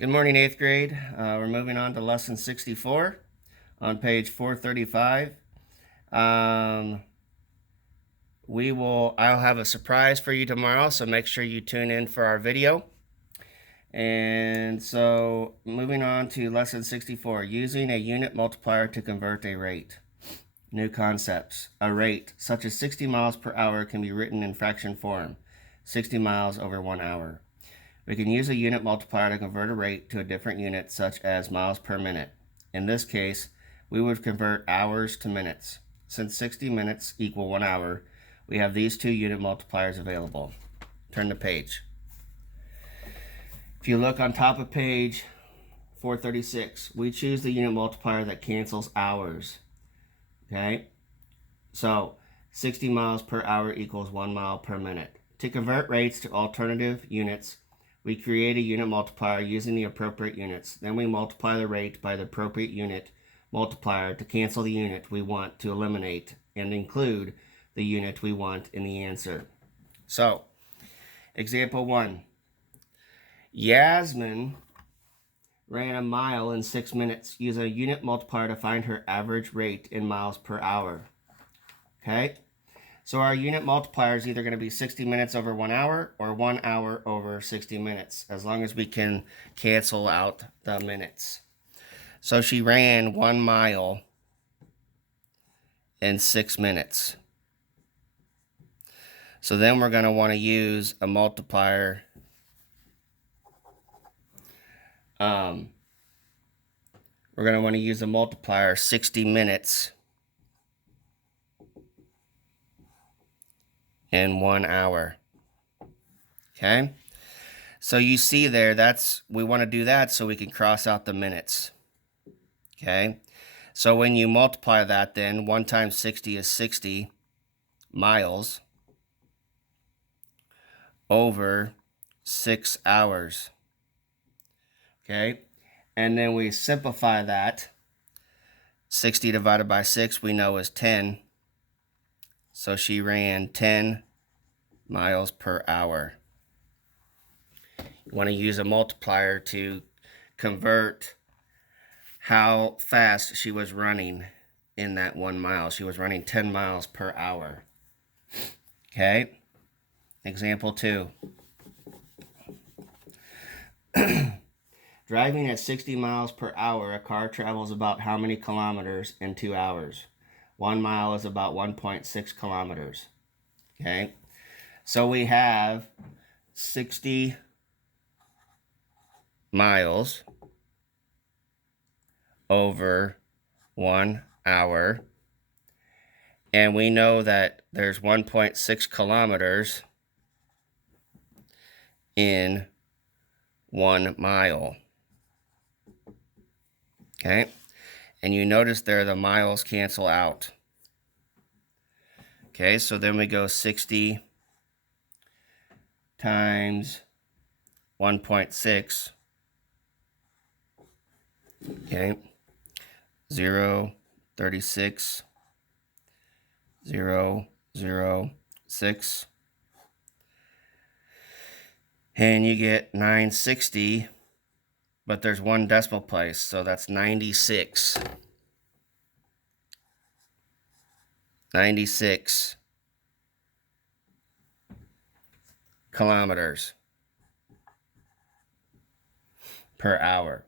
Good morning, 8th grade. We're moving on to lesson 64 on page 435. I'll have a surprise for you tomorrow, so make sure you tune in for our video. And so moving on to lesson 64, using a unit multiplier to convert a rate. New concepts. A rate, such as 60 miles per hour, can be written in fraction form, 60 miles over 1 hour. We can use a unit multiplier to convert a rate to a different unit, such as miles per minute. In this case, we would convert hours to minutes. Since 60 minutes equal 1 hour, we have these two unit multipliers available. Turn the page. If you look on top of page 436, we choose the unit multiplier that cancels hours. Okay? So 60 miles per hour equals 1 mile per minute. To convert rates to alternative units, we create a unit multiplier using the appropriate units. Then we multiply the rate by the appropriate unit multiplier to cancel the unit we want to eliminate and include the unit we want in the answer. So, example 1. Yasmin ran a mile in 6 minutes. Use a unit multiplier to find her average rate in miles per hour. Okay? So our unit multiplier is either going to be 60 minutes over 1 hour or 1 hour over 60 minutes, as long as we can cancel out the minutes. So she ran 1 mile in 6 minutes. So then we're going to want to use a multiplier. We're going to want to use a multiplier 60 minutes in 1 hour. Okay? So you see there, we want to do that so we can cross out the minutes. Okay? So when you multiply that, then 1 times 60 is 60 miles over 6 hours. Okay? And then we simplify that. 60 divided by 6 we know is 10. So she ran 10 miles per hour. You want to use a multiplier to convert how fast she was running in that 1 mile. She was running 10 miles per hour. Okay? Example 2. Driving at 60 miles per hour, a car travels about how many kilometers in 2 hours? 1 mile is about 1.6 kilometers. Okay? So we have 60 miles over 1 hour. And we know that there's 1.6 kilometers in 1 mile. Okay? And you notice there the miles cancel out. Okay, so then we go 60 times 1.6. Okay, 0, 36, 0, 0, 6. And you get 960, but there's 1 decimal place, so that's 96. 96 kilometers per hour.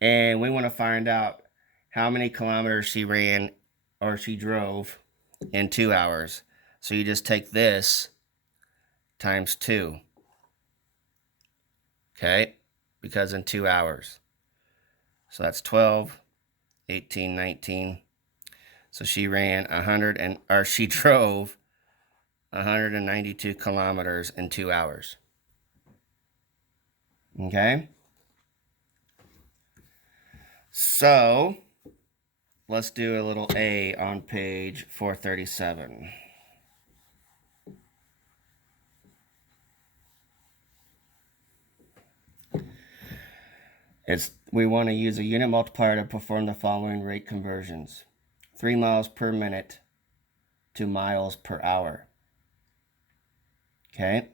And we want to find out how many kilometers she ran or she drove in 2 hours. So you just take this times 2. Okay? Because in 2 hours. So that's 12, 18, 19. So she ran she drove 192 kilometers in 2 hours. Okay? So, let's do a little A on page 437. We want to use a unit multiplier to perform the following rate conversions. 3 miles per minute to miles per hour. Okay?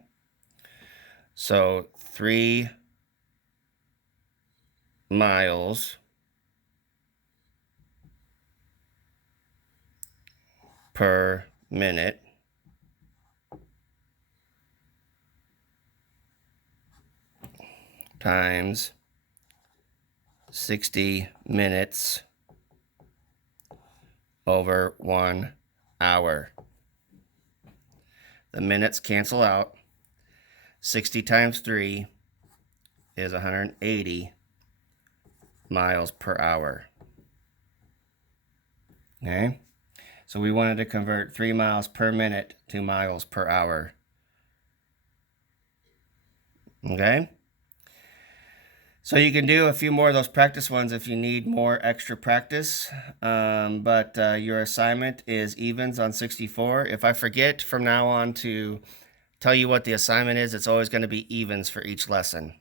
So 3 miles per minute times 60 minutes over 1 hour. The minutes cancel out. 60 times 3 is 180 miles per hour. Okay? So we wanted to convert 3 miles per minute to miles per hour. Okay? So you can do a few more of those practice ones if you need more extra practice. But your assignment is evens on 64. If I forget from now on to tell you what the assignment is, it's always going to be evens for each lesson.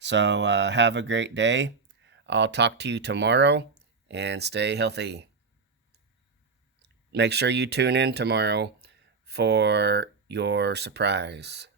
So have a great day. I'll talk to you tomorrow, and stay healthy. Make sure you tune in tomorrow for your surprise.